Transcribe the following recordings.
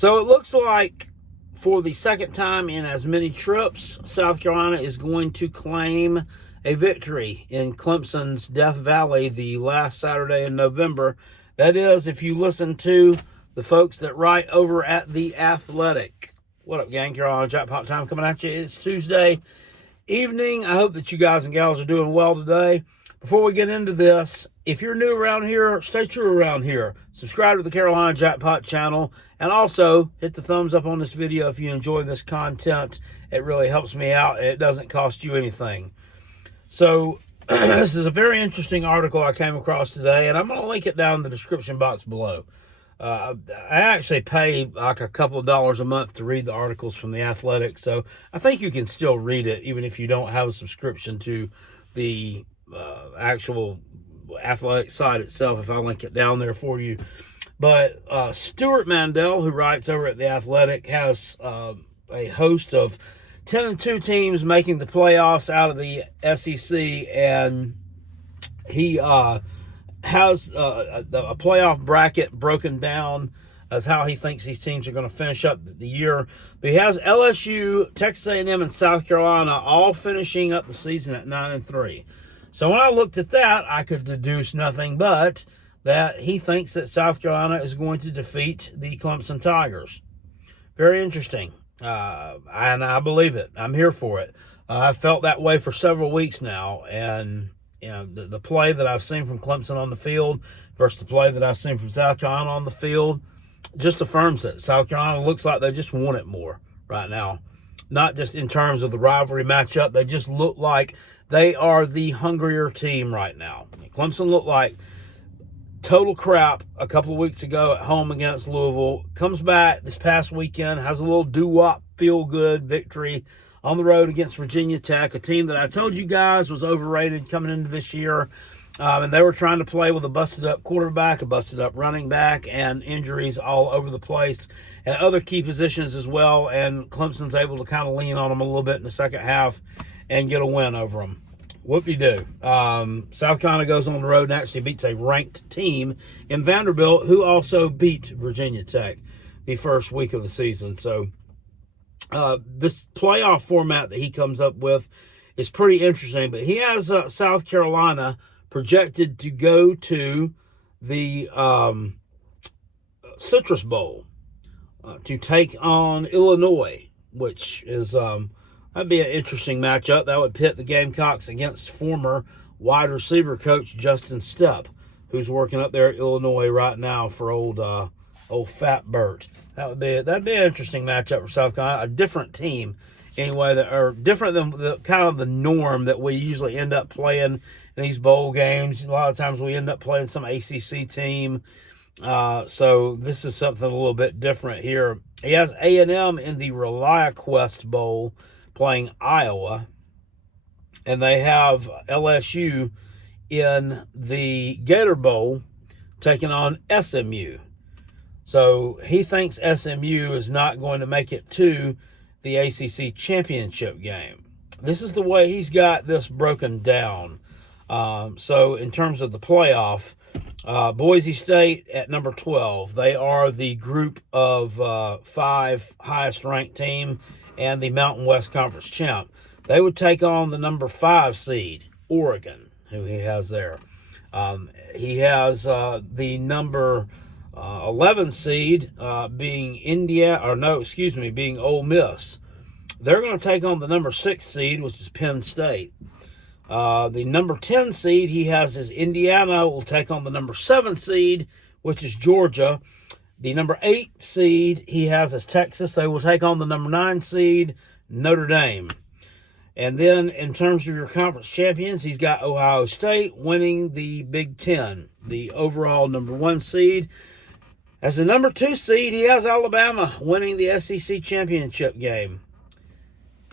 So it looks like for the second time in as many trips, South Carolina is going to claim a victory in Clemson's Death Valley the last Saturday in November. That is, if you listen to the folks that write over at The Athletic. What up, gang? Carolina Jackpot Time coming at you. It's Tuesday evening. I hope that you guys and gals are doing well today. Before we get into this, if you're new around here, stay true around here. Subscribe to the Carolina Jackpot channel, and also hit the thumbs up on this video if you enjoy this content. It really helps me out, and it doesn't cost you anything. So this is a very interesting article I came across today, and I'm going to link it down in the description box below. I actually pay like a couple of dollars a month to read the articles from The Athletic, so I think you can still read it even if you don't have a subscription to the actual Athletic site itself, if I link it down there for you. But Stuart Mandel, who writes over at The Athletic, has a host of 10-2 teams making the playoffs out of the SEC, and he has a playoff bracket broken down as how he thinks these teams are going to finish up the year. But he has LSU, Texas A&M, and South Carolina all finishing up the season at 9-3. So when I looked at that, I could deduce nothing but that he thinks that South Carolina is going to defeat the Clemson Tigers. Very interesting. And I believe it. I'm here for it. I've felt that way for several weeks now. And you know, the play that I've seen from Clemson on the field versus the play that I've seen from South Carolina on the field just affirms it. South Carolina looks like they just want it more right now. Not just in terms of the rivalry matchup. They just look like they are the hungrier team right now. Clemson looked like total crap a couple of weeks ago at home against Louisville. Comes back this past weekend, has a little doo-wop, feel-good victory on the road against Virginia Tech, a team that I told you guys was overrated coming into this year. And they were trying to play with a busted-up quarterback, a busted-up running back, and injuries all over the place, and other key positions as well. And Clemson's able to kind of lean on them a little bit in the second half and get a win over them. Whoop-de-doo. South Carolina goes on the road and actually beats a ranked team in Vanderbilt, who also beat Virginia Tech the first week of the season. So this playoff format that he comes up with is pretty interesting. But he has South Carolina projected to go to the Citrus Bowl to take on Illinois, which is that'd be an interesting matchup. That would pit the Gamecocks against former wide receiver coach Justin Stepp, who's working up there at Illinois right now for old Fat Bert. That'd be an interesting matchup for South Carolina. A different team, anyway, that are different than the kind of the norm that we usually end up playing in these bowl games. A lot of times we end up playing some ACC team. So this is something a little bit different here. He has A&M in the ReliaQuest Bowl playing Iowa, and they have LSU in the Gator Bowl taking on SMU. So he thinks SMU is not going to make it to the ACC championship game. This is the way he's got this broken down. So in terms of the playoff, Boise State at number 12. They are the group of 5 highest-ranked team and the Mountain West Conference champ. They would take on the number 5 seed, Oregon, who he has there. He has the number 11 seed being being Ole Miss. They're going to take on the number 6 seed, which is Penn State. The number 10 seed he has is Indiana, will take on the number 7 seed, which is Georgia. The number 8 seed he has is Texas. They will take on the number 9 seed, Notre Dame. And then in terms of your conference champions, he's got Ohio State winning the Big Ten, the overall number 1 seed. As the number 2 seed, he has Alabama winning the SEC championship game.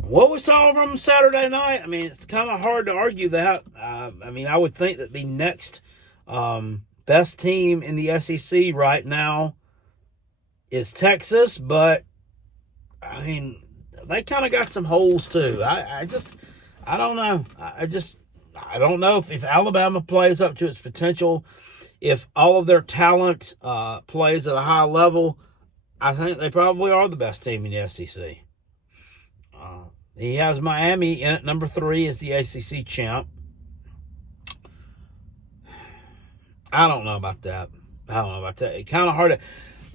What we saw from Saturday night, I mean, it's kind of hard to argue that. I would think that the next best team in the SEC right now is Texas, but, I mean, they kind of got some holes too. I don't know. I don't know if Alabama plays up to its potential, if all of their talent plays at a high level. I think they probably are the best team in the SEC. He has Miami in at number 3 as the ACC champ. I don't know about that. It's kind of hard to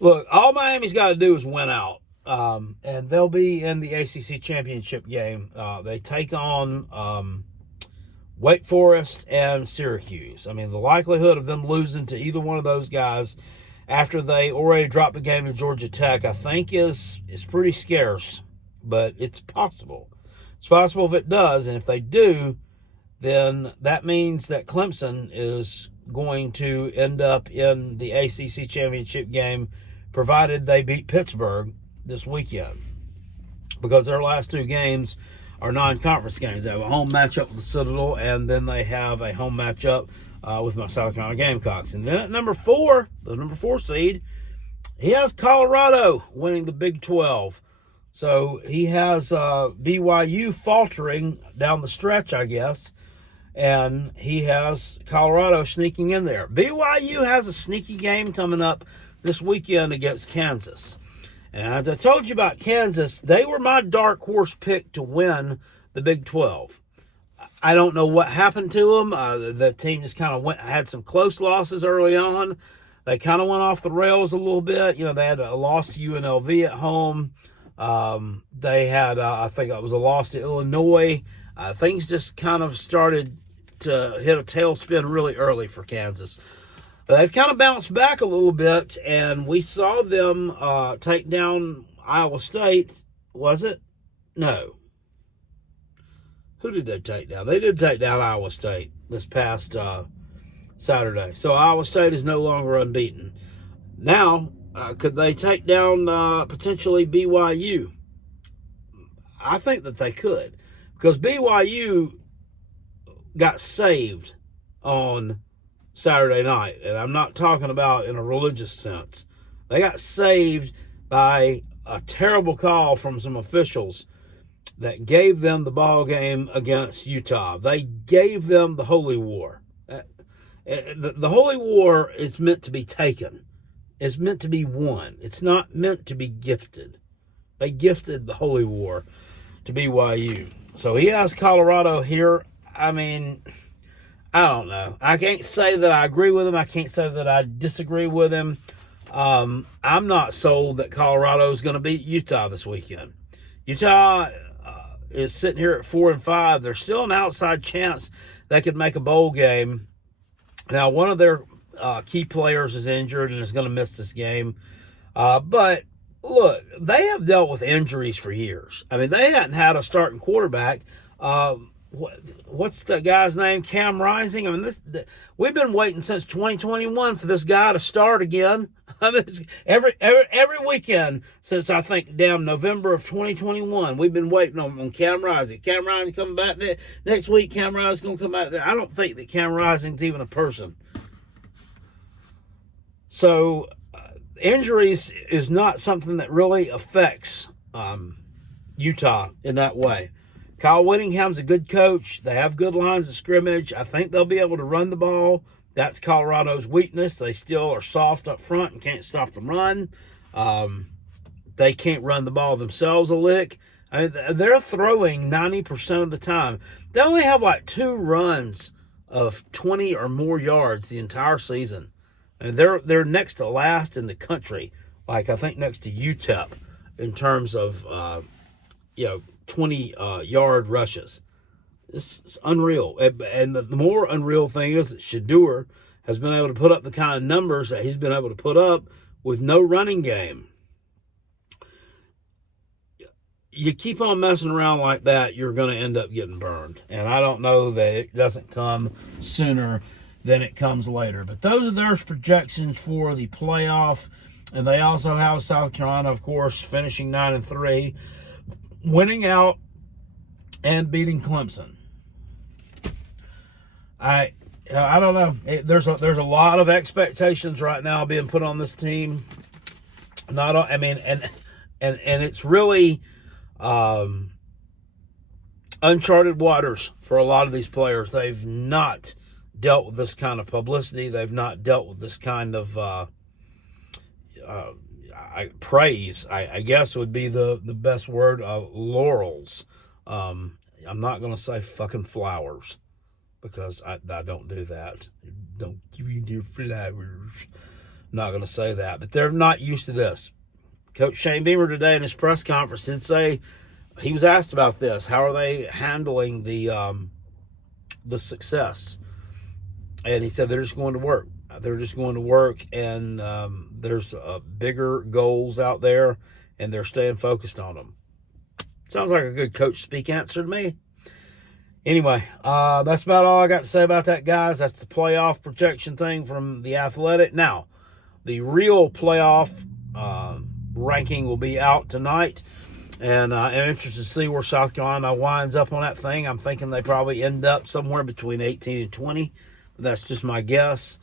look. All Miami's got to do is win out, and they'll be in the ACC championship game. They take on Wake Forest and Syracuse. I mean, the likelihood of them losing to either one of those guys after they already dropped the game to Georgia Tech, I think is pretty scarce, but it's possible. It's possible if it does, and if they do, then that means that Clemson is going to end up in the ACC championship game, provided they beat Pittsburgh this weekend, because their last 2 games are non-conference games. They have a home matchup with the Citadel, and then they have a home matchup with my South Carolina Gamecocks. And then at number 4, the number 4 seed, he has Colorado winning the Big 12. So he has BYU faltering down the stretch, I guess, and he has Colorado sneaking in there. BYU has a sneaky game coming up this weekend against Kansas. And as I told you about Kansas, they were my dark horse pick to win the Big 12. I don't know what happened to them. The team just kind of had some close losses early on. They kind of went off the rails a little bit. You know, they had a loss to UNLV at home. They had, I think it was a loss to Illinois. Things just kind of started to hit a tailspin really early for Kansas. They've kind of bounced back a little bit, and we saw them take down Iowa State. Was it? No. Who did they take down? They did take down Iowa State this past Saturday. So Iowa State is no longer unbeaten. Now, could they take down potentially BYU? I think that they could, because BYU got saved on Saturday night, and I'm not talking about in a religious sense. They got saved by a terrible call from some officials that gave them the ball game against Utah. They gave them the Holy War. The Holy War is meant to be taken. It's meant to be won. It's not meant to be gifted. They gifted the Holy War to BYU. So he has Colorado here. I mean, I don't know. I can't say that I agree with him. I can't say that I disagree with him. I'm not sold that Colorado is going to beat Utah this weekend. Utah is sitting here at 4-5. There's still an outside chance they could make a bowl game. Now, one of their key players is injured and is going to miss this game. But look, they have dealt with injuries for years. I mean, they hadn't had a starting quarterback. What's the guy's name? Cam Rising. I mean, we've been waiting since 2021 for this guy to start again. I mean, every weekend since, I think, damn November of 2021, we've been waiting on Cam Rising. Cam Rising coming back next week. Cam Rising's going to come back. I don't think that Cam Rising's even a person. So injuries is not something that really affects Utah in that way. Kyle Whittingham's a good coach. They have good lines of scrimmage. I think they'll be able to run the ball. That's Colorado's weakness. They still are soft up front and can't stop the run. They can't run the ball themselves a lick. I mean, they're throwing 90% of the time. They only have like 2 runs of 20 or more yards the entire season. And they're next to last in the country, like I think next to UTEP in terms of 20-yard rushes. It's unreal. And the more unreal thing is that Shedeur has been able to put up the kind of numbers that he's been able to put up with no running game. You keep on messing around like that, you're going to end up getting burned. And I don't know that it doesn't come sooner than it comes later. But those are their projections for the playoff. And they also have South Carolina, of course, finishing 9-3, winning out and beating Clemson. I don't know. There's a lot of expectations right now being put on this team. And it's really uncharted waters for a lot of these players. They've not dealt with this kind of publicity. They've not dealt with this kind of praise, I guess would be the best word, laurels. I'm not going to say fucking flowers, because I don't do that. Don't give me your flowers. I'm not going to say that, but they're not used to this. Coach Shane Beamer today in his press conference did say, he was asked about this. How are they handling the success? And he said they're just going to work. They're just going to work, and there's bigger goals out there, and they're staying focused on them. Sounds like a good coach speak answer to me. Anyway, that's about all I got to say about that, guys. That's the playoff projection thing from The Athletic. Now, the real playoff ranking will be out tonight, and I'm interested to see where South Carolina winds up on that thing. I'm thinking they probably end up somewhere between 18 and 20. That's just my guess.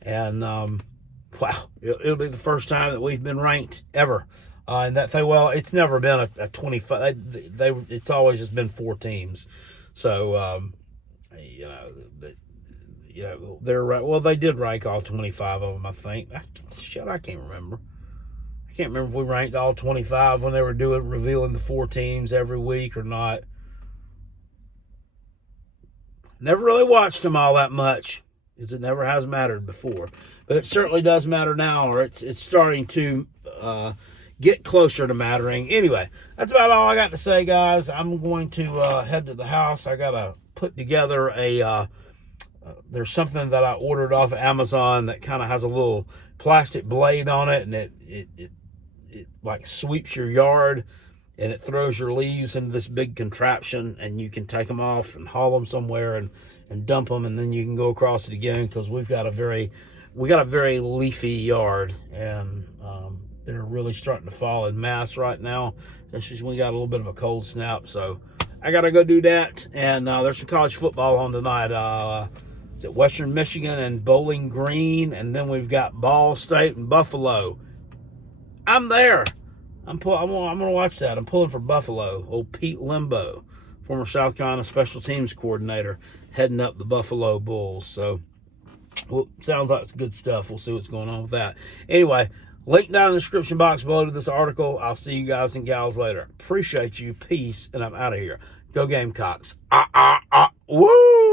And, wow, it'll be the first time that we've been ranked ever. And that thing, well, it's never been a 25. It's always just been 4 teams. So, they're right. Well, they did rank all 25 of them, I think. I can't remember. I can't remember if we ranked all 25 when they were revealing the 4 teams every week or not. Never really watched them all that much, because it never has mattered before. But it certainly does matter now, or it's starting to get closer to mattering. Anyway, that's about all I got to say, guys. I'm going to head to the house. I got to put together there's something that I ordered off of Amazon that kind of has a little plastic blade on it, and it like sweeps your yard, and it throws your leaves into this big contraption, and you can take them off and haul them somewhere and dump them, and then you can go across it again, because we got a very leafy yard, and they're really starting to fall in mass right now. That's just we got a little bit of a cold snap, so I got to go do that. And there's some college football on tonight. It's at Western Michigan and Bowling Green, and then we've got Ball State and Buffalo. I'm there. I'm going to watch that. I'm pulling for Buffalo. Old Pete Limbo, former South Carolina special teams coordinator, heading up the Buffalo Bulls. So, well, sounds like it's good stuff. We'll see what's going on with that. Anyway, link down in the description box below to this article. I'll see you guys and gals later. Appreciate you. Peace, and I'm out of here. Go Gamecocks. Woo!